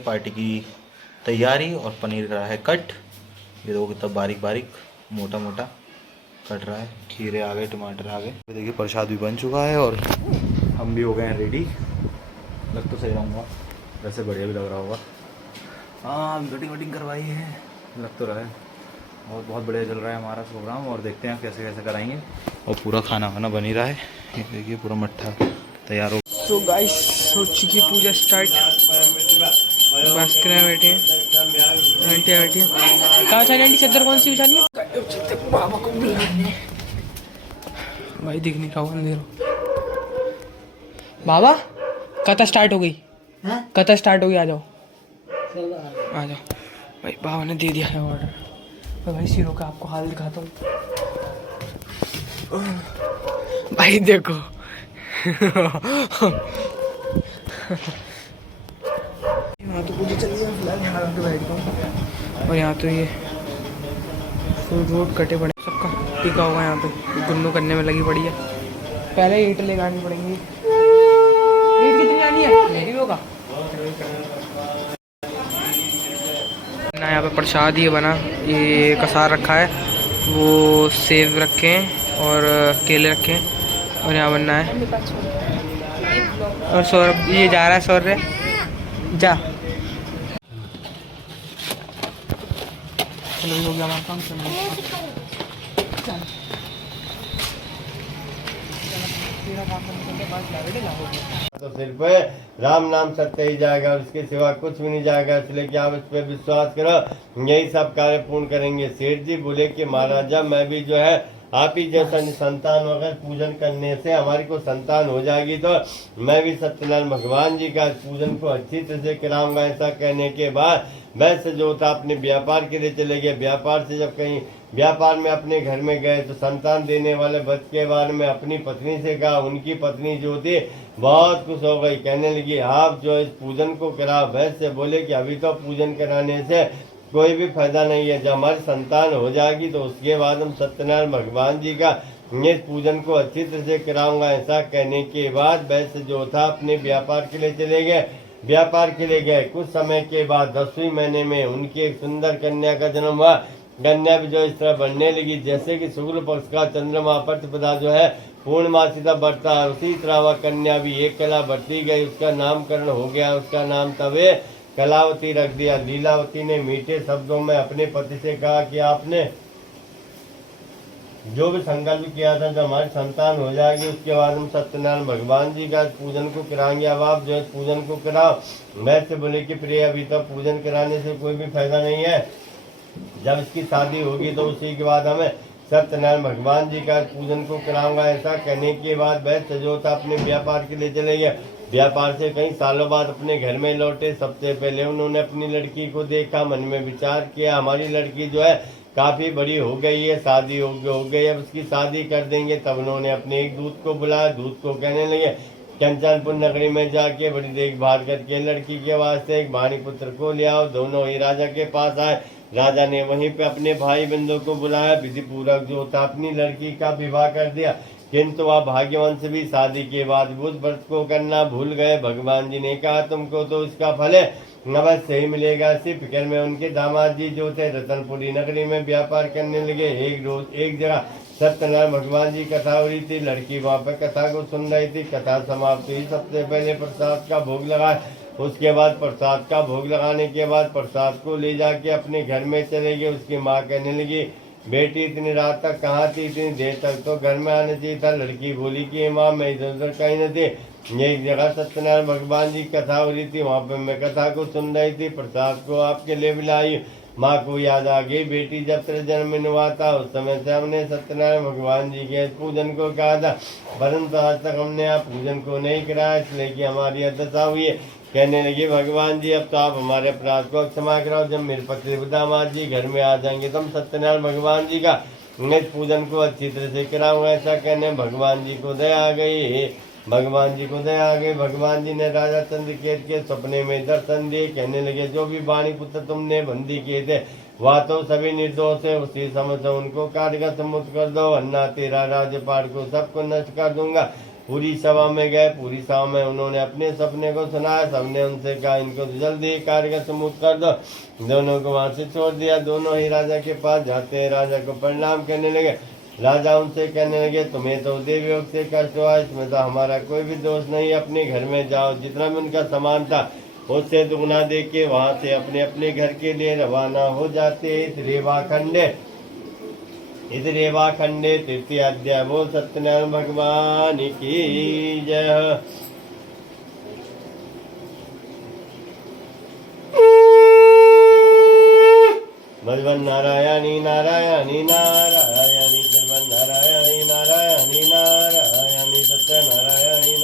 Party की तैयारी और पनीर करा है कट। ये देखो कितना बारीक बारीक मोटा मोटा कट रहा है। खीरे आ गए, टमाटर आ गए। देखिए प्रसाद भी बन चुका है और हम भी हो गए हैं रेडी। लग तो सही रहूँगा, वैसे बढ़िया भी लग रहा होगा। हाँ कटिंग वटिंग करवाई है, लग तो रहा है। और बहुत बढ़िया चल रहा है हमारा प्रोग्राम और देखते हैं कैसे कैसे कराएंगे। और पूरा खाना खाना बन ही रहा है। ये देखिए पूरा मट्ठा तैयार हो। तो गाइस हो चुकी पूजा स्टार्ट। भास्कर बैठे हैं, आंटी बैठी है। कहाँ चाहिए आंटी चद्दर कौन सी उछाली है? बाबा को बुलाने भाई दिख नहीं रहा हूँ अंधेरा। बाबा कथा स्टार्ट हो गई, कथा स्टार्ट हो गई, आ जाओ आ जाओ। भाई बाबा ने दे दिया है ऑर्डर। तो भाई सिरों का आपको हाल दिखाता हूँ। भाई देखो यहाँ तो पूरी चल रही है फिलहाल, यहाँ पे बैठता हूँ। और यहाँ तो ये फूल रोड कटे पड़े, सबका टीका होगा यहाँ पे। गुन्नू करने में लगी पड़ी है। पहले ईंट ले आनी पड़ेंगी। ईंट कितनी आनी है? मेरी होगा ना। यहाँ पे प्रसाद ये बना, ये कसार रखा है, वो सेब रखे हैं और केले रखे हैं। और यहाँ बनना है। और सौरभ ये जा रहा है, सौरभ जा। चलो हो गया हमारा काम। तो सिर्फ राम नाम सत्य ही जाएगा और इसके सिवा कुछ भी नहीं जाएगा। इसलिए कि आप इस पे विश्वास करो, यही सब कार्य पूर्ण करेंगे। सेठ जी बोले कि महाराजा मैं भी जो है आप ही जैसा संतान अगर पूजन करने से हमारी को संतान हो जाएगी तो मैं भी सत्यनारायण भगवान जी का पूजन को अच्छी तरह से कराऊंगा। ऐसा कहने के बाद वैसे जो था अपने व्यापार के लिए चले गए। व्यापार से जब कहीं व्यापार में अपने घर में गए तो संतान देने वाले बच्चे के बारे में अपनी पत्नी से कहा। उनकी पत्नी जो थी बहुत खुश हो गई, कहने लगी आप जो इस पूजन को करा। वैसे बोले कि अभी तो पूजन कराने से कोई भी फायदा नहीं है, जब हमारी संतान हो जाएगी तो उसके बाद हम सत्यनारायण भगवान जी का इस पूजन को अच्छी तरह से कराऊंगा। ऐसा कहने के बाद वैसे जो था अपने व्यापार के लिए चले गए। व्यापार के लिए गए, कुछ समय के बाद 10वें महीने में उनकी एक सुंदर कन्या का जन्म हुआ। कन्या भी जो इस तरह बढ़ने लगी जैसे कि शुक्ल पक्ष का चंद्रमा प्रतिपदा जो है पूर्णमासीता बढ़ता है, उसी तरह वह कन्या भी एक कला बढ़ती गई। उसका नामकरण हो गया, उसका नाम तबे कलावती रख दिया। लीलावती ने मीठे शब्दों में अपने पति से कहा कि आपने जो भी संकल्प किया था जब हमारी संतान हो जाएगी उसके बाद हम सत्यनारायण भगवान जी का पूजन को कराएंगे। अब आप जो है पूजन को कराओ। वैसे बोले कि प्रिय अभी तक पूजन कराने से कोई भी फायदा नहीं है, जब इसकी शादी होगी तो उसी के बाद हमें सत्यनारायण भगवान जी का पूजन को कराऊंगा। ऐसा कहने के बाद वैसे जो था अपने व्यापार के लिए चले गए। व्यापार से कई सालों बाद अपने घर में लौटे। सबसे पहले उन्होंने अपनी लड़की को देखा, मन में विचार किया हमारी लड़की जो है काफी बड़ी हो गई है, शादी हो गई, अब उसकी शादी कर देंगे। तब उन्होंने अपने एक दूत को बुलाया। दूत को कहने लगे कंचनपुर नगरी में जाके बड़ी देखभाल करके लड़की के वास्ते एक भाणी पुत्र को ले आओ। दोनों ही राजा के पास आए। राजा ने वहीं पे अपने भाई बंधुओं को बुलाया। विधि पूर्वक जो था अपनी लड़की का विवाह कर दिया। किंतु वह भाग्यवंश भी शादी के बाद उस व्रत को करना भूल गए। भगवान जी ने कहा तुमको तो इसका फल है अवश्य ही मिलेगा। इसी फिक्र में उनके दामाद जी जो थे रतनपुरी नगरी में व्यापार करने लगे। एक रोज एक जगह सत्यनारायण भगवान जी कथा हो रही थी। लड़की वहाँ पर कथा को सुन रही थी। कथा समाप्त हुई, सबसे पहले प्रसाद का भोग लगाया। उसके बाद प्रसाद का भोग लगाने के बाद प्रसाद को ले जाके अपने घर में चले गए। उसकी माँ कहने लगी बेटी इतनी रात तक कहाँ थी, इतनी देर तक तो घर में आना चाहिए था। लड़की बोली कि माँ मैं इधर उधर कहीं न थी, एक जगह सत्यनारायण भगवान जी कथा हो रही थी, वहाँ पे मैं कथा को सुन रही थी, प्रसाद को आपके लिए बुलाई। माँ को याद आ गई बेटी जब तेरे जन्म हुआ था उस समय से हमने सत्यनारायण भगवान जी के पूजन को कहा था, परंतु आज तक हमने आप पूजन को नहीं कराया, इसलिए कि हमारी दशा हुई है। कहने लगे भगवान जी अब तो आप हमारे अपराध को क्षमा कराओ। जब मेरे पति दामाद जी घर में आ जाएंगे तो हम सत्यनारायण भगवान जी का पूजन को अच्छी तरह से कराऊंगा। ऐसा कहने भगवान जी को दया आ गई। भगवान जी को दया आ गई। भगवान जी ने राजा चंद्रकेत के सपने में दर्शन दिए। कहने लगे जो भी वाणी पुत्र तुमने बंदी किए थे वह तो सभी निर्दोष है, उसी समय से उनको काटकर मुक्त कर दो, अन्ना तेरा राज्यपाल को सबको नष्ट कर दूंगा। पूरी सभा में गए। पूरी सभा में उन्होंने अपने सपने को सुनाया। सबने उनसे कहा इनको तो जल्दी कार्य का सबूत कर दो। दोनों को वहां से छोड़ दिया। दोनों ही राजा के पास जाते हैं, राजा को प्रणाम करने लगे। राजा उनसे कहने लगे तुम्हें तो देव योग से कष्ट हुआ, इसमें तो हमारा कोई भी दोष नहीं। अपने घर में जाओ, जितना भी उनका सामान था उससे दुगना दे के वहां से अपने अपने घर के लिए रवाना हो जाते। इस रेवा खंडे तृतीय अध्याय। बोल सत्यनारायण भगवान की जय। भगवान नारायणी नारायणी नारायणी भगवान नारायणी नारायणी नारायणी सत्यनारायणी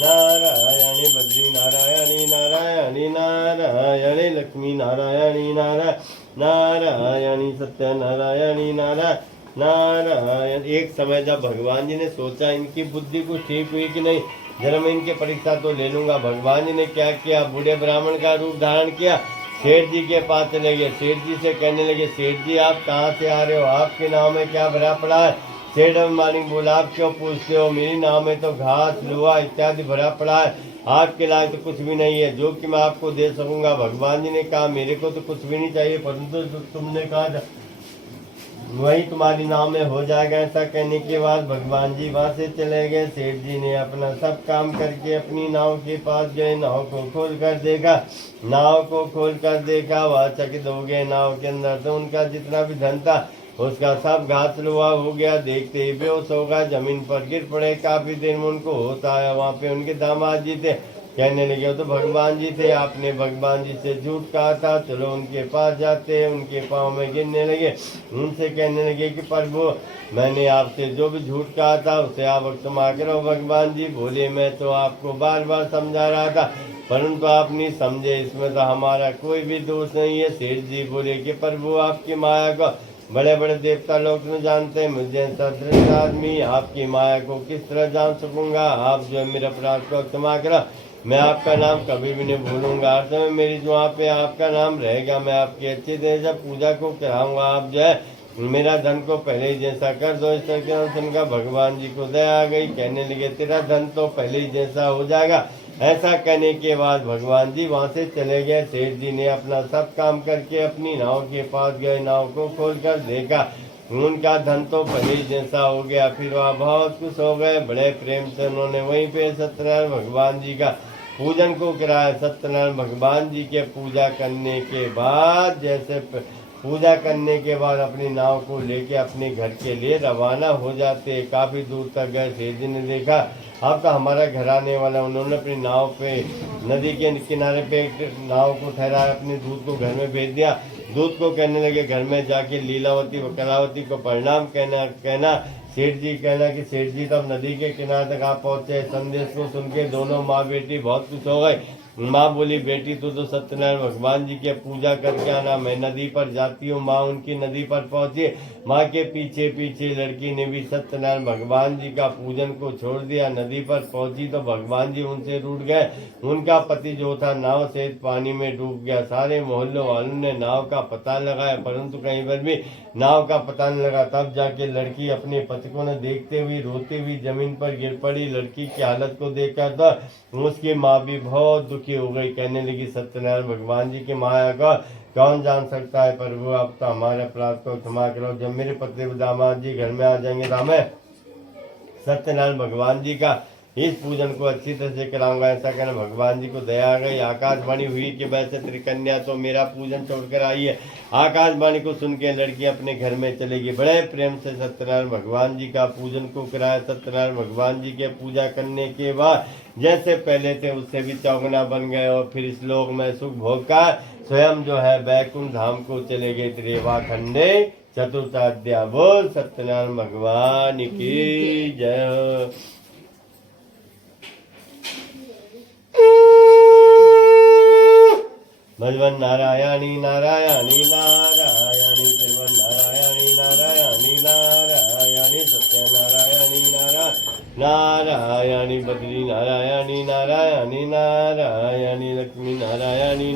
नारायणी बद्री नारायणी नारायणी नारायणी लक्ष्मी नारायणी नारायणी सत्यनारायणी नारायण। एक समय जब भगवान जी ने सोचा इनकी बुद्धि कुछ ठीक हुई कि नहीं, जन्म इनके परीक्षा तो ले लूंगा। भगवान जी ने क्या किया, बूढ़े ब्राह्मण का रूप धारण किया, सेठ जी के पास चले गए। सेठ जी से कहने लगे सेठ जी आप कहाँ से आ रहे हो, आपके नाव में क्या भरा पड़ा है। सेठ मालिक बोला आप क्यों पूछते हो, मेरी नाव में तो घास लोहा इत्यादि भरा पड़ा है, आपके लायक तो कुछ भी नहीं है जो कि मैं आपको दे सकूंगा। भगवान जी ने कहा मेरे को तो कुछ भी नहीं चाहिए, परंतु तुमने कहा वही तुम्हारी नाव में हो जाएगा। ऐसा कहने के बाद भगवान जी वहां से चले गए। सेठ जी ने अपना सब काम करके अपनी नाव के पास गए। नाव को खोल कर देखा, वह चकित हो गए। नाव के अंदर तो उनका जितना भी धन था उसका सब घास लुहा हो गया। देखते ही बेहोश होगा, जमीन पर गिर पड़े। काफी देर में उनको होता है, वहाँ पे उनके दामाद जी थे। कहने लगे तो भगवान जी थे, आपने भगवान जी से झूठ कहा था, चलो उनके पास जाते हैं। उनके पाँव में गिरने लगे, उनसे कहने लगे कि प्रभु मैंने आपसे जो भी झूठ कहा था उसे आप क्षमा करो। भगवान जी बोले मैं तो आपको बार बार समझा रहा था परंतु आप नहीं समझे, इसमें तो हमारा कोई भी दोष नहीं है। सेठ जी बोले कि प्रभु आपकी माया को बड़े बड़े देवता लोग न जानते, मुझे सदृश आदमी आपकी माया को किस तरह जान सकूंगा। आप जो है मेरे अपराध को क्षमा करा, मैं आपका नाम कभी भी नहीं भूलूंगा। अर्थ में मेरी जो वहाँ पे आपका नाम रहेगा, मैं आपकी अच्छी तरह से पूजा को कराऊंगा। आप जो है मेरा धन को पहले ही जैसा कर दो। इस तरह के सुनकर भगवान जी को दया आ गई। कहने लगे तेरा धन तो पहले ही जैसा हो जाएगा। ऐसा कहने के बाद भगवान जी वहाँ से चले गए। सेठ जी ने अपना सब काम करके अपनी नाव के पास गए। नाव को खोलकर देखा, उनका धन तो पहले ही जैसा हो गया। फिर वह बहुत खुश हो गए। बड़े प्रेम से उन्होंने वहीं पे सत्यनारायण भगवान जी का पूजन को कराया। सत्यनारायण भगवान जी के पूजा करने के बाद पूजा करने के बाद अपनी नाव को लेके अपने घर के लिए रवाना हो जाते। काफी दूर तक गए। सेठ जी ने देखा अब तो हमारा घर आने वाला। उन्होंने अपनी नाव पे नदी के किनारे पे नाव को ठहराया, अपने दूध को घर में भेज दिया। दूध को कहने लगे घर में जाके लीलावती व कलावती को प्रणाम कहना। सेठ जी कहना कि सेठ जी तब नदी के किनारे तक आप पहुंचे। संदेश को सुन के दोनों माँ बेटी बहुत खुश हो गए। माँ बोली बेटी तू तो सत्यनारायण भगवान जी की पूजा करके आना, मैं नदी पर जाती हूँ। माँ उनकी नदी पर पहुंची। माँ के पीछे पीछे लड़की ने भी सत्यनारायण भगवान जी का पूजन को छोड़ दिया। नदी पर पहुंची तो भगवान जी उनसे रूठ गए। उनका पति जो था नाव से पानी में डूब गया। सारे मोहल्लों वालों ने नाव का पता लगाया परंतु कहीं पर भी नाव का पता नहीं लगा। तब जाके लड़की अपने पति को न देखते हुए रोती हुई जमीन पर गिर पड़ी। लड़की की हालत को देखकर तो उसकी माँ भी बहुत दुखी हो गई। कहने लगी सत्यनारायण भगवान जी की माया का कौन जान सकता है, प्रभु आप तो हमारे अपराध को क्षमा करो। जब मेरे पति दामाद जी घर में आ जाएंगे तो हमें सत्यनारायण भगवान जी का इस पूजन को अच्छी तरह से कराऊंगा। ऐसा कहना भगवान जी को दया आ गई। आकाशवाणी हुई कि वैसे त्रिकन्या तो मेरा पूजन छोड़कर आई है। आकाशवाणी को सुन के लड़की अपने घर में चलेगी। बड़े प्रेम से सत्यनारायण भगवान जी का पूजन को कराया। सत्यनारायण भगवान जी के पूजा करने के बाद जैसे पहले थे उससे भी चौगुना बन गए और फिर इस लोक में सुख भोग का स्वयं जो है बैकुंठ धाम को चले गए। रेवा खंडे चतुर्थाध्याय। बोल सत्यनारायण भगवान की जय। भगवान नारायणी नारायणी नारायणी भगवान नारायणी नारायणी नारायणी सत्यनारायणी नारायणी बद्री नारायणी नारायणी नारायणी लक्ष्मी नारायणी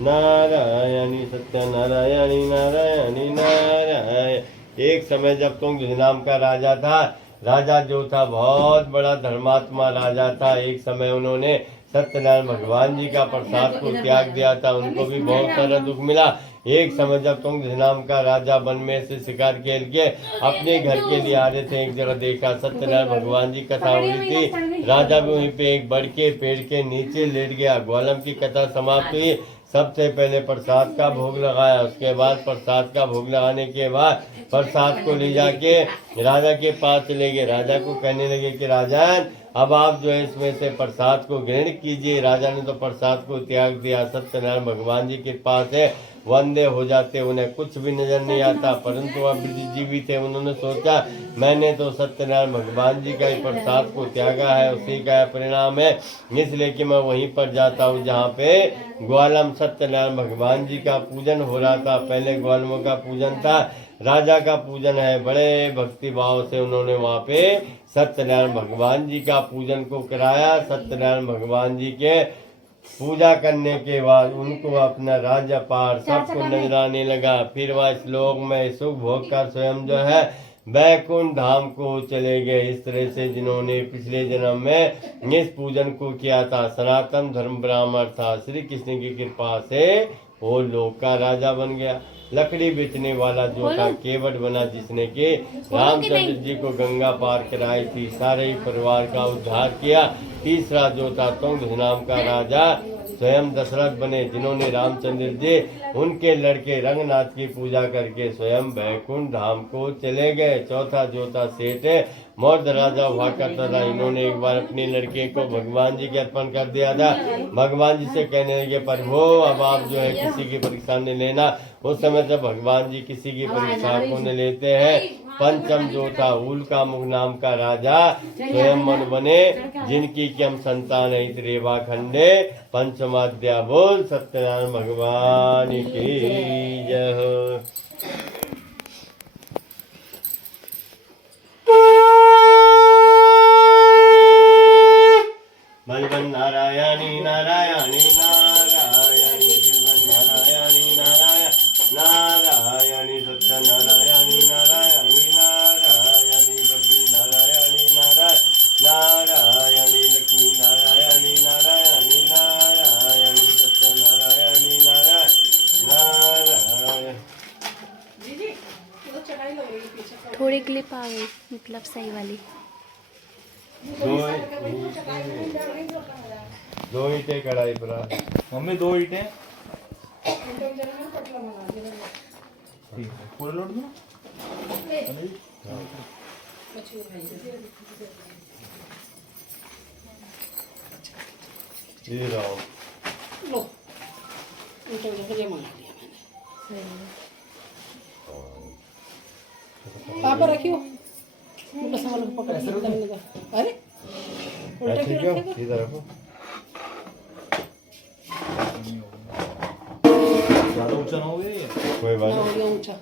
नारायणी सत्यनारायणी नारायणी नारायण। एक समय जब तुंग नाम का राजा था, राजा जो था बहुत बड़ा धर्मात्मा राजा था। एक समय उन्होंने सत्यनारायण भगवान जी का प्रसाद को त्याग दिया था, उनको भी बहुत सारा दुख मिला। एक समय जब तुंगध्वज नाम का राजा वन में से शिकार खेल के अपने घर के लिए आ रहे थे, एक जगह देखा सत्यनारायण भगवान जी कथा हो रही थी। राजा भी वहीं पे एक बड़ के पेड़ के नीचे लेट गया। ग्वालम की कथा समाप्त हुई। सबसे पहले प्रसाद का भोग लगाया, उसके बाद प्रसाद का भोग लगाने के बाद प्रसाद को ले जाके राजा के पास चले गए। राजा को कहने लगे कि राजन, अब आप जो है इसमें से प्रसाद को ग्रहण कीजिए। राजा ने तो प्रसाद को त्याग दिया। सत्यनारायण भगवान जी के पास है, वंदे हो जाते, उन्हें कुछ भी नजर नहीं आता, परंतु वह बुद्धिजीवी थे। उन्होंने सोचा मैंने तो सत्यनारायण भगवान जी का ही प्रसाद को त्यागा है, उसी का परिणाम है, इसलिए कि मैं वहीं पर जाता हूँ जहाँ पे ग्वालम सत्यनारायण भगवान जी का पूजन हो रहा था। पहले ग्वालमों का पूजन था, राजा का पूजन है। बड़े भक्ति भाव से उन्होंने वहाँ पे सत्यनारायण भगवान जी का पूजन को कराया। सत्यनारायण भगवान जी के पूजा करने के बाद उनको अपना राज्यपाल सबको नजर आने लगा। फिर वह इस लोक में सुख भोग कर स्वयं जो है बैकुंठ धाम को चले गए। इस तरह से जिन्होंने पिछले जन्म में इस पूजन को किया था, सनातन धर्म ब्राह्मण था, श्री कृष्ण की कृपा से वो लोक का राजा बन गया। लकड़ी बेचने वाला जो था केवट बना, जिसने के रामचंद्र जी को गंगा पार कराई थी, सारे ही परिवार का उद्धार किया। तीसरा जो था तुंगध्वज नाम का राजा स्वयं दशरथ बने, जिन्होंने रामचंद्र जी उनके लड़के रंगनाथ की पूजा करके स्वयं बैकुंठ धाम को चले गए। चौथा जो था सेठ मौर्य राजा हुआ करता था। इन्होंने एक बार अपने लड़के को भगवान जी के अर्पण कर दिया था। भगवान जी से कहने लगे प्रभु अब आप जो है किसी की परीक्षा नहीं लेना। उस समय जब भगवान जी किसी की परीक्षा को नहीं लेते हैं। पंचम जो था उल्का मुख नाम का राजा स्वयं मन बने, जिनकी कि हम संतान हित रेवा खंडे। पंचमाध्याय बोल सत्यनारायण भगवान की जय हो। बलवन नारायणी नारायणी नारायणी बलवन नारायणी नारायण नारायणी सत्य नारायणी नारायणी नारायणी बद्री नारायणी नारायण नारायणी लक्ष्मी नारायणी नारायणी नारायणी सत्य नारायणी नारायण नारायण। थोड़ी क्लिप आ गई, मतलब सही वाली। दो ईंटें कढ़ाई पर मम्मी 2 ईंटें पूरा लोड दो। ये लाओ लो उल्टा उल्टा ये मंगा दिया मैंने। पापा रखियो उल्टा सामान को पकड़ के करने का। अरे उल्टा ऐसे क्यों क्यों रखेगा? इधर रखो। ज़्यादा ऊंचा ना हो गया ये। कोई बात हाँ, नहीं। ये ऊंचा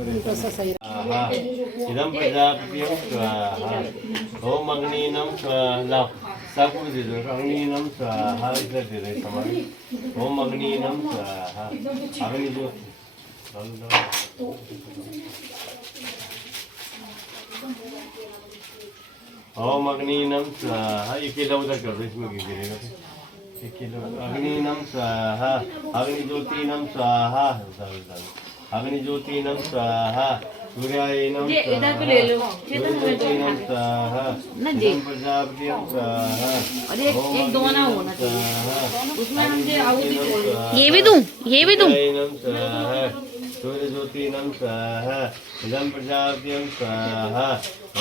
उल्टा सा सही स्वाहा इदं प्रजापतिं स्वाहा ओम अग्निनं स्वाहा सब कुछ दे दो। अग्निनं स्वाहा इधर दे दे सामान। ओम अग्निनं स्वाहा अग्नि जो ओम अग्निनं स्वाहा। ये केला उधर कर दो, इसमें क्यों गिरेगा? ये केला अग्निनं स्वाहा अग्नि ज्योतिनं स्वाहा अग्नि ज्योतिनं स्वाहा सूर्यायनं ज्योतिनं स्वाहा प्रजापतिं स्वाहा एक दोना होना चाहिए उसमें हम जो आहुति ये भी दूं, ये भी दूं। स्वाहा सूर्य ज्योतिनं स्वाहा इदं प्रजापतिं स्वाहा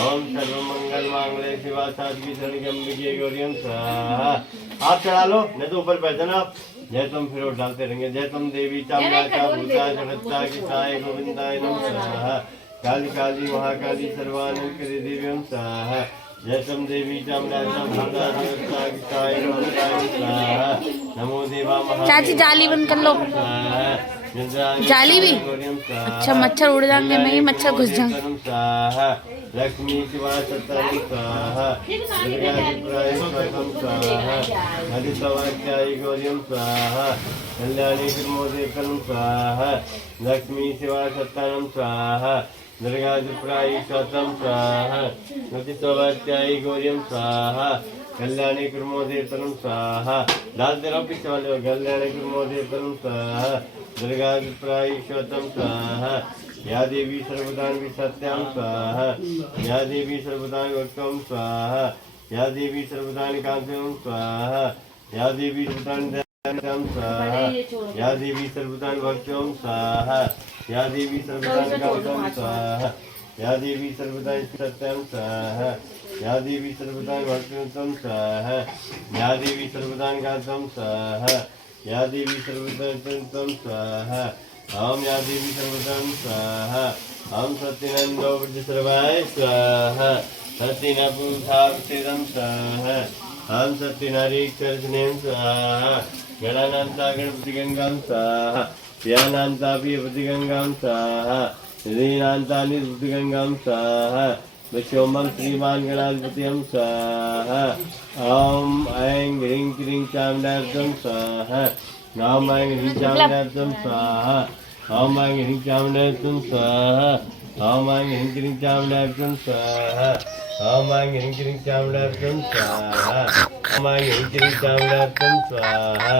ओम सर्वमंगल मांगल्ये शिवा साध्वी शरण्यंबिके गौरीं स्वाहा। आप चढ़ा लो, नहीं तो ऊपर बैठ जाना आप। जय तुम फिर और डालते रहेंगे। जय तुम देवी चामुंडा भूता जगत्ता की साई गोविंदाय नमः स्वाहा। काली काली महाकाली सर्वानंदकरी देवीं स्वाहा। जय तुम देवी चामुंडा भूता जगत्ता की साई गोविंदाय नमः स्वाहा। नमो देवा महा चाची जाली बंद कर लो। जाली भी अच्छा, मच्छर उड़ जाएंगे, मैं ही मच्छर घुस जाएंगे। स्वाहा लक्ष्मी शिवा सत्ताई स्वाहा दुर्गा विप्राय स्वयं स्वाहा हरितवाक्याय गौरीं स्वाहा कल्याणी प्रमोदेकं स्वाहा लक्ष्मी शिवा सत्तानं स्वाहा दुर्गा त्रिपुराई स्वतम स्वाहा नतिसौभाग्याय गौर्यम स्वाहा कल्याणी कुर्मोदीर्तनम स्वाहा दाल तेरा पीछे वाले कल्याणी कुर्मोदीर्तनम स्वाहा दुर्गा त्रिपुराई स्वतम स्वाहा या देवी सर्वदान विसत्याम स्वाहा या देवी सर्वदान वक्तम स्वाहा या देवी सर्वदान कांतम स्वाहा या देवी सर्वदान ध्यानम स्वाहा या देवी सर्वदान वक्तम स्वाहा या देवी सर्वदान कांतम स्वाहा या देवी सर्वदान सत्यम स्वाहा या देवी सर्वदान वक्तम स्वाहा या देवी सर्वदान कांतम स्वाहा या देवी सर्वदान स्वाहा ओम या देवी सर्वदान स्वाहा ओम सत्यनंदो सर्वाय स्वाहा सत्यनपुंसावतिदं स्वाहा ओम सत्यनारीक्षरस्नें स्वाहा गणानांता गणपतिगंगां स्वाहा प्रियानांतापि पतिगंगां स्वाहा निधीनांतानि पतिगंगां स्वाहा विश्वम्भं श्रीमान गणाधिपतिं स्वाहा ओम ऐं ह्रीं क्लीं चामुण्डाभ्यं स्वाहा ओम ऐं ह्रीं चामुण्डाभ्यं स्वाहा ओम ऐं ह्रीं चामुण्डाभ्यं स्वाहा ओम ऐं ह्रीं क्लीं चामुण्डाभ्यं स्वाहा ओम ऐं ह्रीं क्लीं चामुण्डाभ्यं स्वाहा ओम ऐं ह्रीं क्लीं चामुण्डाभ्यं स्वाहा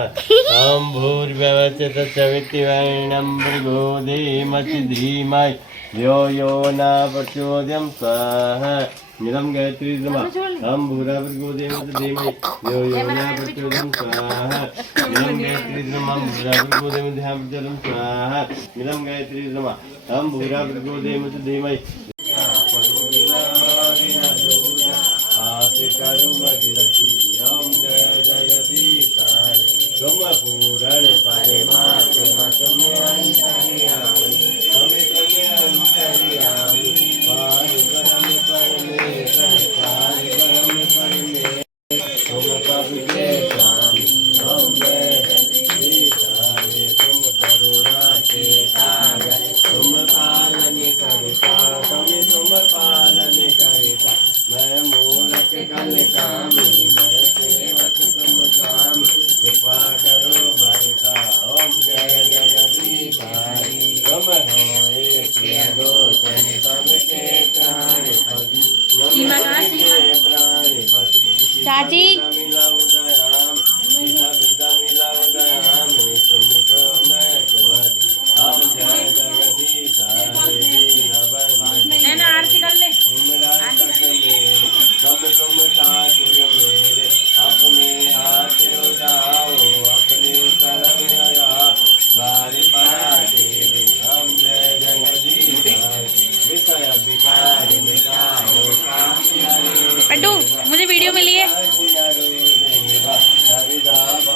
ओम भूर्भुवः तत्सवितुर्वरेण्यं भर्गो देवस्य धीमहि धियो यो न प्रचोदयात् स्वाहा निरं गायत्री नमः हम भूरा भर्गो देवस्य धीमहि धियो यो न प्रचोदयात् स्वाहा निरं गायत्री नमः भूरा भर्गो देवस्य धीमहि स्वाहा निरं गायत्री नमः हम भूरा भर्गो देवस्य धीमहि जय जगदीश तुम पूरण परमात्मा तुम अंतर्यामी तुम अंतर्यामी पार ब्रह्म परमेश्वर पार ब्रह्म परमेश्वर तुम कब के स्वामी हम जय जगदीश तुम करुणा के सागर तुम पालन करता तुम पालन करता मैं मूर्ख कल कामी मैं सेवक तुम स्वामी कृपा करो भरता ओम जय जगदीश तुम हो एक गोचन सबके प्राणपति प्राणपति चाची मिला उदयाम पिता मिला उदयाम तुमको मैं कुंवरी ओम जय जगदीश दीन बंधु आरती कर ले सब तुम ठाकुर मेरे अपने हाथ उठाओ अपने करम लगाओ द्वारे पड़ा तेरे हम जय जगदीश विषय विकार मिटाओ पड्डू मुझे वीडियो में लिए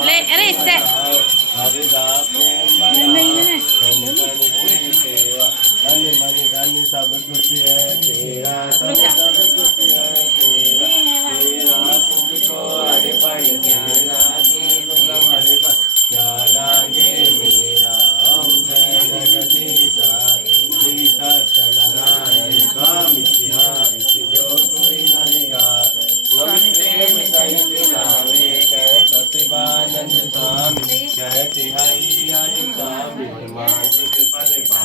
ले अरे इससे धन्य मन धन्य सब कुछ है तेरा सब कुछ है तेरा तेरा तुझको अर्पण जाना हमारे क्या लागे मेरा ओम जय जगदीश श्री सत्यनारायण स्वामी सिंहासि जो कोई न निगा स्वामी प्रेम सहित गावे कह सत्यवानंद स्वामी कहते हरि हरि स्वामी माजिद फल पा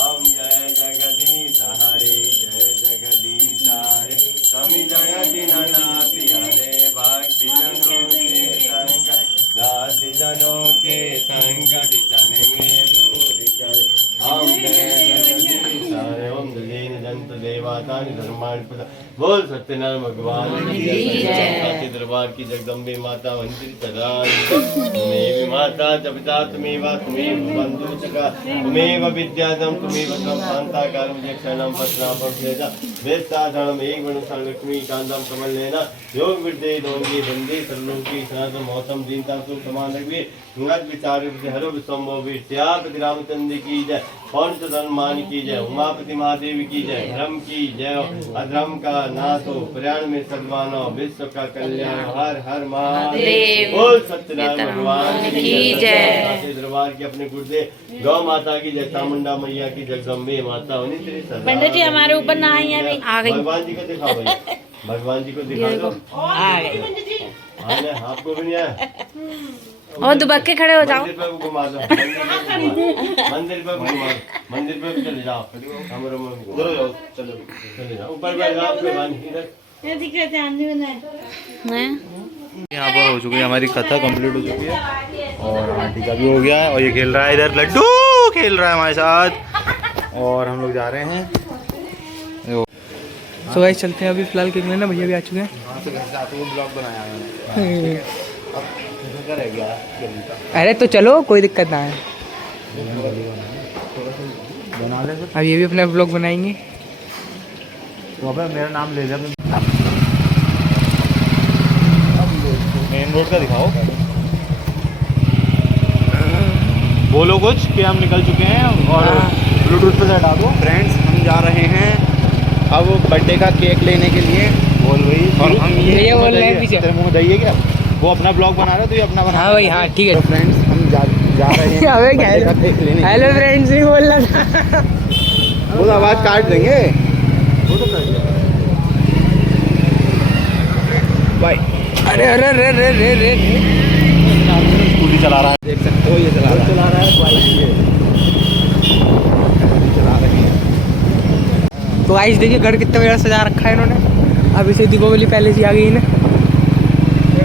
ओम जय जगदीश हरे जय जगदीश हरे स्वामी जय दीनानाथ हरे भक्ति जनों के संकट दासी जनों के संकट जन में दूर करे ओम जय जगदीश हरे ओम दलीन जंत देवातानि धर्माणि प्रदा बोल सत्यनारायण भगवान की जय दरबार की जगदम्बे माता वंदित सदा तुम्हें माता जपिता तुम्हें बंधु सखा तुम्हें विद्यादम तुम्हें शांताकारम जक्षणम पश्नापम सेजा वेदाधर्म एक गुण लक्ष्मी कांतम कमल लेना योग विद्ये दोंगी बंदे सर्वलोकी सनातन मौसम दीनता तुम समान रघुवीर नग विचार हर संभव त्यापति रामचंद्र की जय पौन मान की जय उमापति महादेव की जय धर्म की जय अधर्म का नाश हो प्रयाण में सद्मानो विश्व का कल्याण हर हर महादेव बोल सत्यनारायण भगवान की जय दरबार की अपने गुरुदेव गौ माता की जय चामुंडा मैया की जगदम्बे माता होनी तेरी सदा पंडित जी हमारे ऊपर ना आई है आ गई भगवान जी को दिखाओ भाई भगवान जी को दिखा दो आ गई आपको भी नहीं आया और दुबक के खड़े हो जाओ। मंदिर पे घुमा दो, मंदिर पे घुमा दो, मंदिर पे चले जाओ, कमरे में उधर जाओ, चले जाओ, ऊपर बैठ जाओ, कोई बात नहीं, इधर यहाँ पर हो चुकी है हमारी कथा, कंप्लीट हो चुकी है और आंटी का भी हो गया है और ये खेल रहा है इधर, लड्डू खेल रहा है हमारे साथ और हम लोग जा रहे हैं। तो गाइस चलते हैं अभी फिलहाल केक लेना, भैया भी आ चुके हैं। ब्लॉग बनाया है अरे तो चलो कोई दिक्कत ना है, अब ये भी अपना ब्लॉग बनाएंगे। तो मेरा नाम ले लिया मेन रोड का दिखाओ, बोलो कुछ कि हम निकल चुके हैं और ब्लूटूथ पे हटा दो। फ्रेंड्स हम जा रहे हैं अब बर्थडे का केक लेने के लिए। बोल भाई, और हम ये बोल रहे हैं पीछे तेरे मुंह में दही है क्या? वो अपना ब्लॉग बना रहा है तो ये अपना बना। हाँ भाई हाँ ठीक है। तो फ्रेंड्स हम जा रहे हैं बर्थडे का केक लेने। हेलो फ्रेंड्स नहीं बोलना था, वो तो आवाज़ काट देंगे वो तो कर दिया भाई। अरे अरे अरे अरे अरे स्कूटी चला रहा है, देख सकते हो ये चला रहा है चला रहे हैं। तो गाइस देखिए घर कितना बड़ा सजा रखा है इन्होंने। अब इसे दीपावली पहले से आ गई ना,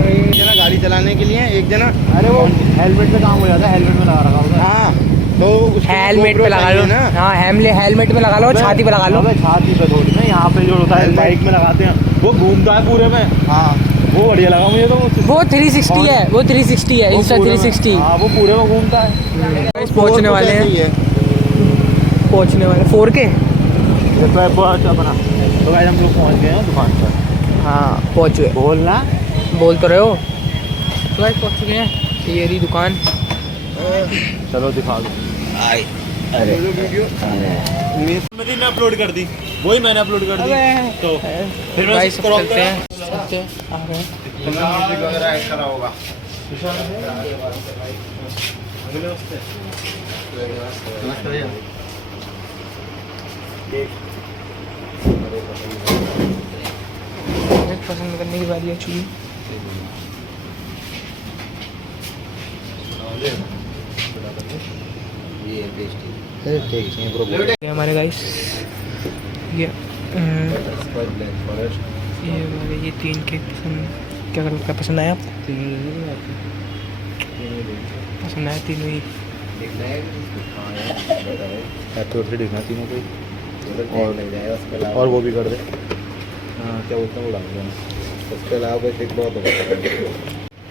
एक जना गाड़ी चलाने के लिए, एक जना अरे वो हेलमेट पे काम हो जाता है, हेलमेट में लगा रखा होगा। हाँ तो हेलमेट पे लगा लो ना। हाँ हेलमेट पे लगा लो, छाती पे लगा लो। छाती पे थोड़ी ना, यहाँ पे जो होता है बाइक में लगाते हैं वो घूमता है पूरे में। हाँ वो बढ़िया लगा मुझे तो। वो 360 है, वो 360 है, इंस्टा 360। हाँ वो पूरे में घूमता है। पहुँचने वाले हैं, पहुँचने वाले 4K अपना। तो गाइस हम लोग पहुँच गए हैं दुकान पर। हाँ पहुँच गए, बोलना बोल तो रहे हो। तो गाइस पहुँच चुके हैं, ये रही दुकान। चलो दिखा दो। अरे वीडियो मैंने अपलोड कर दी, वही मैंने अपलोड कर दी तो फिर गाइस सब चलते हैं, आ रहे हैं। म्यूजिक वगैरह ऐड करा होगा। पसंद करने की बारी है चुकी। हमारे गाइस ये हमारे ये 3 केक पसंद, क्या पसंद आया आपको? पसंद आया तीनों ही। से दिखना तीनों को और वो भी कर दे। हाँ क्या बोलते हैं वो डाल देना, उसके अलावा कोई केक बहुत होगा।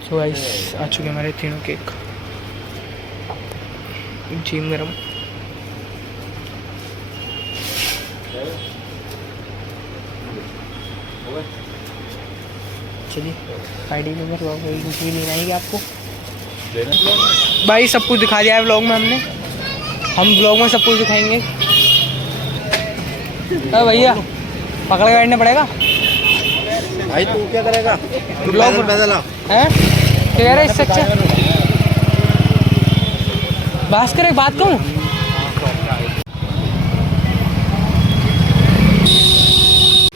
सो गाइस आ चुके हमारे तीनों केक। जीम गरम चलिए आईडी नंबर कुछ भी लेना है आपको भाई? सब कुछ दिखा दिया है व्लॉग में हमने, हम व्लॉग में सब कुछ दिखाएंगे। हाँ भैया पकड़ के बैठना पड़ेगा भाई। तू क्या करेगा? ब्लॉग पैदल हैं क्या कह रहा है इससे अच्छा? बात करे, बात कहूँ?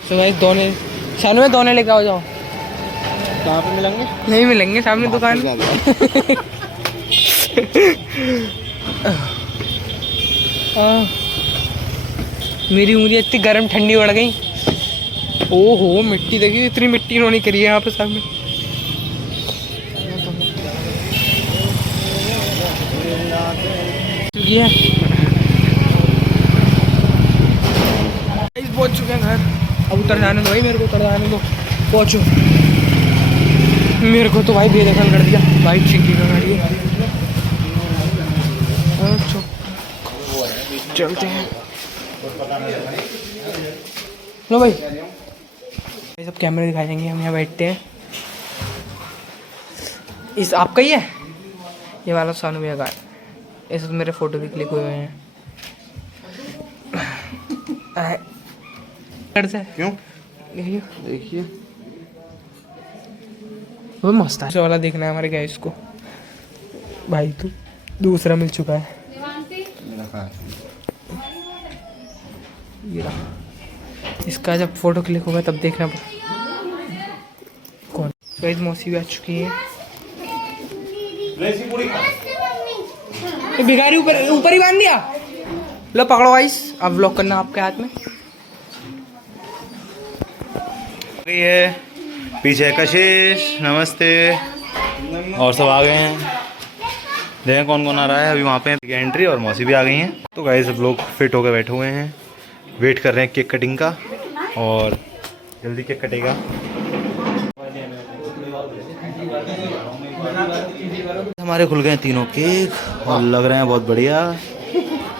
तो भाई दोने चालू में दोने लेके आओ जाओ। कहाँ पे मिलेंगे? नहीं मिलेंगे, सामने दुकान। मेरी उंगली इतनी गर्म ठंडी पड़ गई। ओहो मिट्टी देखिए, इतनी मिट्टी इन्होंने करी है यहाँ पे सामने। पहुँच चुके हैं घर, अब उतर जाने दो भाई मेरे को, उतर जाने दो। पहुँचो, मेरे को तो भाई बेदखल कर दिया भाई, चिंकी का गाड़ी है। चलते हैं लो भाई, ये सब कैमरे दिखाए जाएंगे। हम यहाँ बैठते हैं, इस आपका ही है ये वाला सानू भैया का है। ऐसे तो मेरे फोटो भी क्लिक हुए हैं। क्यों? देखिए वो मस्त है वाला, देखना है हमारे गैस को भाई। तो दूसरा मिल चुका है ये रहा। इसका जब फोटो क्लिक होगा तब देखना कौन। गैस मौसी भी आ चुकी है, ये भिखारी ऊपर ऊपर ही बांध दिया। लो पकड़ो गाइस, अब व्लॉग करना आपके हाथ में। है पीछे कशिश, नमस्ते, और सब आ गए हैं। देखें कौन कौन आ रहा है। अभी वहाँ पे एंट्री और मौसी भी आ गई हैं। तो गाइस सब लोग फिट होकर बैठे हुए हैं, वेट कर रहे हैं केक कटिंग का, और जल्दी केक कटेगा। हमारे खुल गए हैं तीनों केक और लग रहे हैं बहुत बढ़िया।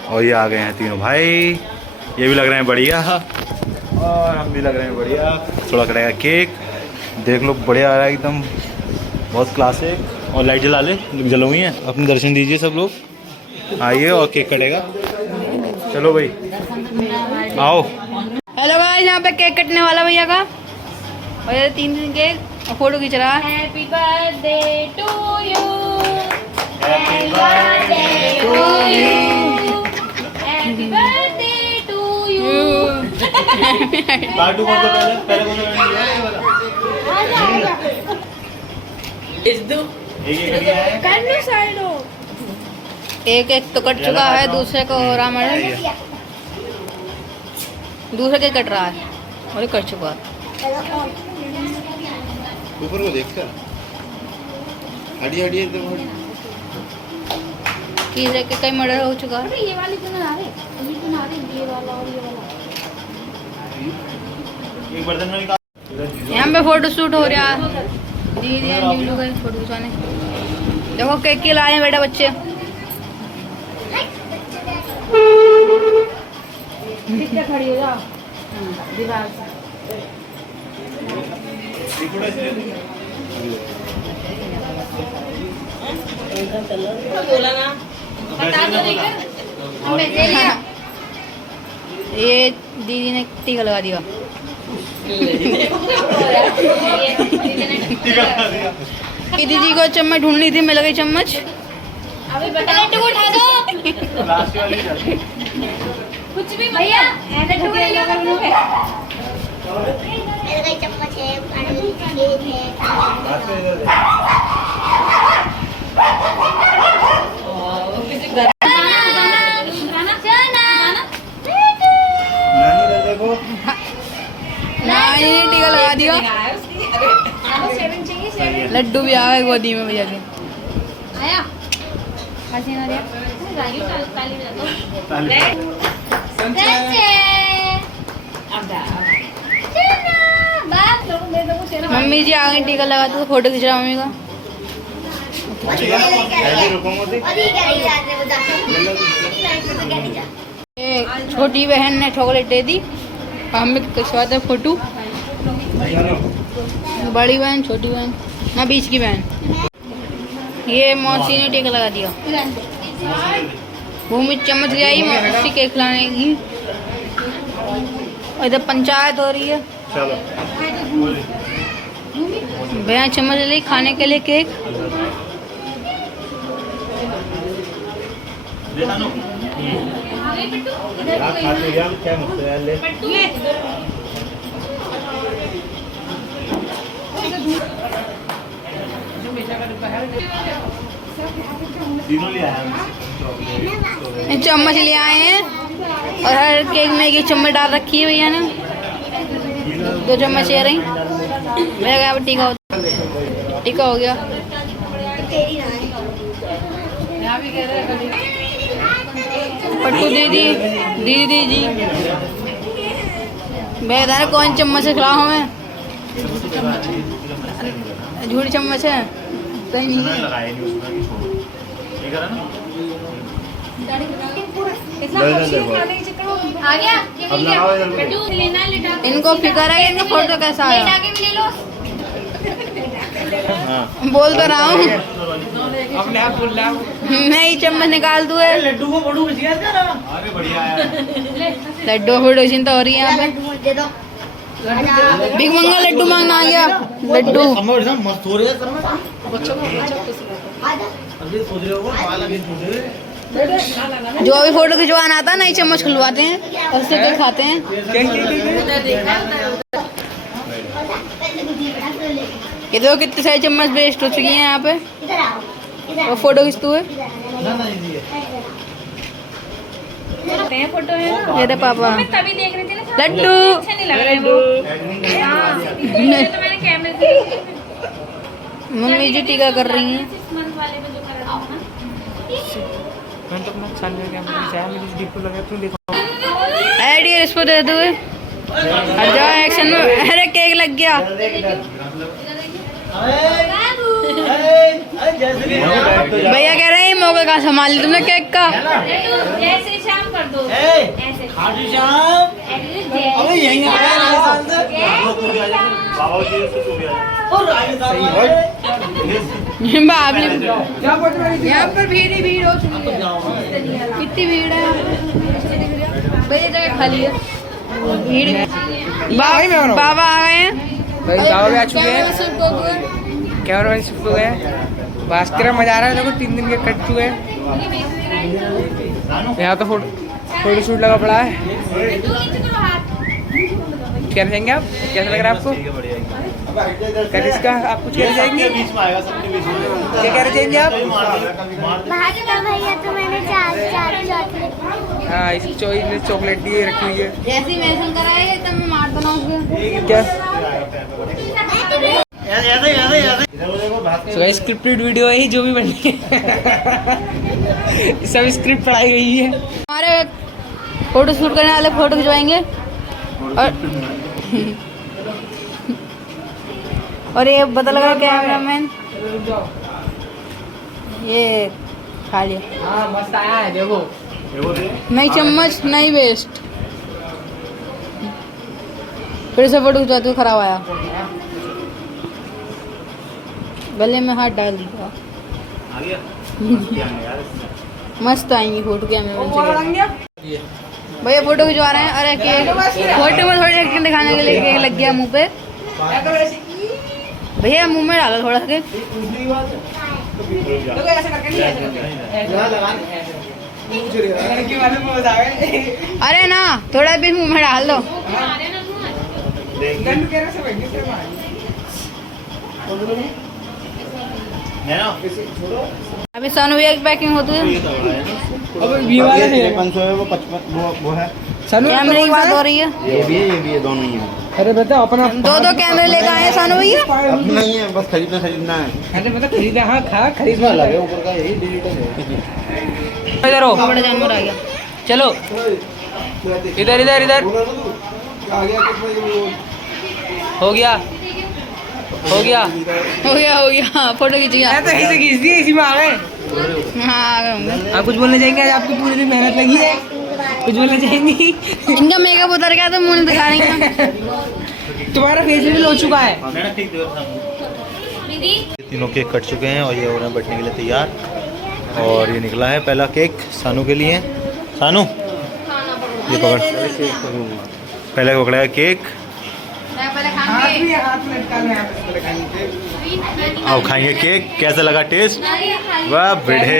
और ये आ गए हैं तीनों भाई, ये भी लग रहे हैं बढ़िया, और हम भी लग रहे हैं बढ़िया। थोड़ा कटेगा केक, देख लो बढ़िया आ रहा है एकदम, बहुत क्लासिक। और लाइट जला ले, जल हुई है। अपने दर्शन दीजिए सब लोग, आइए और केक कटेगा। चलो भाई आओ। हेलो गाइस, यहाँ पे केक कटने वाला भैया का, और ये 3 केक और फोटो खींच रहा है। Happy birthday to you, happy birthday to you, happy birthday to you. काटू कौन सा पहले कौन सा एक एक तो कट चुका है, दूसरे को हो रहा मैडम, दूसरे के कट रहा है और ये कट चुका है। ऊपर को देखकर हड्डी हड्डी एकदम तीसरे के कई मर्डर हो चुका है। ये वाली तो ना रहे, ये वाला और ये वाला। एक बर्तन में निकाल। यहाँ पे फोटो शूट हो रहा है, दीदी और नीलू गए फोटो खिंचवाने। देखो केक के लाए हैं बेटा बच्चे। कितने खड़ी हो जाओ दीवार से। बोला ना, बता दो हमने दे लिया। ये दीदी ने टीका लगा दिया। कि दीदी को चम्मच ढूंढनी थी, मिल गई चम्मच। अभी बता लड्डू उठा दो। लास्ट वाली जाती। कुछ भी भैया लड्डू ले लो कर लोगे। मेरे का चम्मच है, खाने वाली चीज़ है। लास्ट में इधर दे। नानी इधर देखो। नानी ने टीका लगा दिया। लड्डू भी आ गए गोदी में भैया के। आया हसीना दिया। मम्मी जी आ गई, टीका लगा तो फोटो खींच रहा मम्मी का। छोटी बहन ने चॉकलेट दे दी और हमें खिंचवाते फोटो। बड़ी बहन, छोटी बहन, ना बीच की बहन। ये मौसी ने टीका लगा दिया। भूमि चम्मच ले आई मौसी केक खिलाने की। और इधर पंचायत हो रही है। चलो भैया चम्मच ले ली खाने के लिए केक। खाते यार क्या मुझसे यार ले। तीनों ले आया चम्मच ले आए हैं और हर केक में एक चम्मच डाल रखी है भैया ने। 2 चम्मच ले रही। मेरा क्या टीका टीका हो गया। पट्टू दीदी दीदी जी बेदार कौन चम्मच से खिलाओ हमें। झूठी चम्मच है कहीं नहीं आ गया लड्डू लेना लिटा है। इनको फिक्र है इनका फोटो कैसा आया। आगे भी ले लो। बोल तो रहा हूँ अपने आप बोल रहा हूँ। मैं ही चम्मच निकाल दूँ। लड्डू को फोटो खींच गया। आगे बढ़िया है। लड्डू फोटो चिंता हो रही है यहाँ पे। दे दो। बिग मंगा लड्डू मांगना आ गया। लड्डू मस्त हो रही है जो अभी फोटो खिंचवाना आता है नई चम्मच खुलवाते हैं और उससे फिर खाते हैं। ये देखो कितने सारी चम्मच वेस्ट हो चुकी हैं यहाँ पे। इधर आओ। वो फोटो खींच तू है फोटो है ना, मेरे पापा मैं तभी देख रही थी ना, लड्डू अच्छा नहीं लग रहा है वो। हाँ, इसलिए तो मैंने कैमरे से मम्मी जी टीका कर रही हैं 6 मंथ वाले में जो कर रहा था ना। मैंने तो अपना साल में कैमरा से आया, मुझे डिप्लो लगा तुम देखो। ऐड ये इसको दे दो हट जाओ एक्शन में। अरे केक लग गया भैया कह रहे हैं मौका कहाँ संभाल ली तुमने केक का। ऐसे शाम कर दो, ऐसे यहाँ पर भीड़ ही भीड़ हो चुकी है। कितनी भीड़ है भैया, जगह खाली है। भीड़ बाबा आ गए हैं। भाई बाबा भी आ चुके कैमरे में हैं, शिफ्ट हो गए हैं। कैमरा मैन शिफ्ट हो गए हैं। भास्कर मजा आ रहा है, देखो 3 दिन के कट चुके हैं। यहाँ तो फोटो शूट लगा पड़ा है। क्या चाहेंगे आप, कैसा लग रहा है आपको कनिष्का, आप कुछ कहना चाहेंगे? क्या कहना चाहेंगे आप? भास्कर भैया तो मैंने चार चॉकलेट हाँ, इस चॉकलेट भी रखी हुई है। जैसे ही मेंशन कराएगा तब मैं मार देना उसको। क्या तो स्क्रिप्टेड वीडियो है, जो भी बनी है सब स्क्रिप्ट पढ़ाई गई है। हमारे फोटो शूट करने वाले फोटो खिंचवाएंगे और ये पता लगा कैमरामैन ये खा लिया। हाँ मस्त आया है, देखो नहीं चम्मच नहीं वेस्ट। फिर से फोटो खिंचवाते हुए खराब आया। गले में हाथ डाल दिया। मस्त आएंगी फोटो कैमरा। भैया फोटो खिंचवा रहे हैं। अरे केक फोटो में थोड़ी एक्टिंग दिखाने के लिए केक लग गया मुंह पे। भैया मुंह में डालो थोड़ा के। अरे ना थोड़ा भी मुंह में डाल दो। अभी सोनू भैया की पैकिंग होती है। कैमरे की बात हो रही है। ये भी है, दोनों ही है। अरे बताओ अपना दो कैमरे लेकर आए हैं सोनू भैया। अपना ही है, बस खरीदना है। अरे मतलब खरीदा, हाँ खा खरीदना लगे ऊपर का यही डिजिटल है। इधर हो, बड़ा जानवर आ गया। चलो इधर इधर इधर। हो गया हो गया हो गया फोटो खींच गया। मैं तो यहीं से खींच दी, इसी में आ गए। हाँ आ गए होंगे। आप कुछ बोलना चाहेंगे? आज आपकी पूरी दिन मेहनत लगी है, कुछ बोलना चाहेंगी? इनका मेकअप उतर गया तो मुंह नहीं दिखा रही हैं। तुम्हारा फेशियल हो चुका है। ये तीनों केक कट चुके हैं और ये हो रहे हैं बटने के लिए तैयार। और ये निकला है पहला केक सानू के लिए। सानू ये पकड़, पहले पकड़ा है केक। हाथ में लटका लो, यहाँ पे लटका लो। अब खाएंगे केक। कैसा लगा टेस्ट? वाह बेटे।